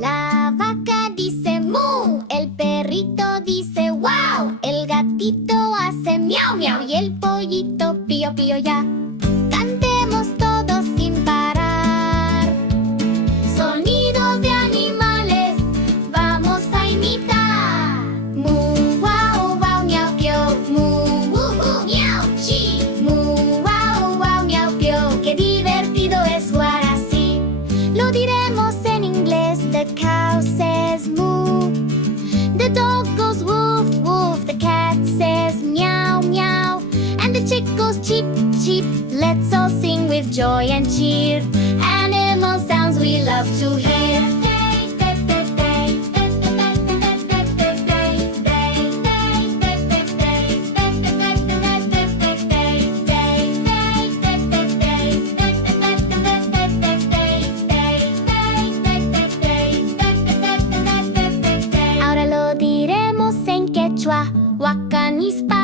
La vaca dice mu, el perrito dice wow, el gatito hace miau miau y el pollito pío pío ya. Cantemos todos sin parar. Sonidos de animales vamos a imitar. Mu wow wow miau pío, mu wuhu miau chi. Mu wow wow miau pío, qué divertido es jugar así. Lo diremos en inglés. The cow says moo. The dog goes woof woof. The cat says meow meow. And the chick goes cheep cheep. Let's all sing with joy and cheer. Animal sounds we love to hear. Ahora lo diremos en quechua, huacan, hispa,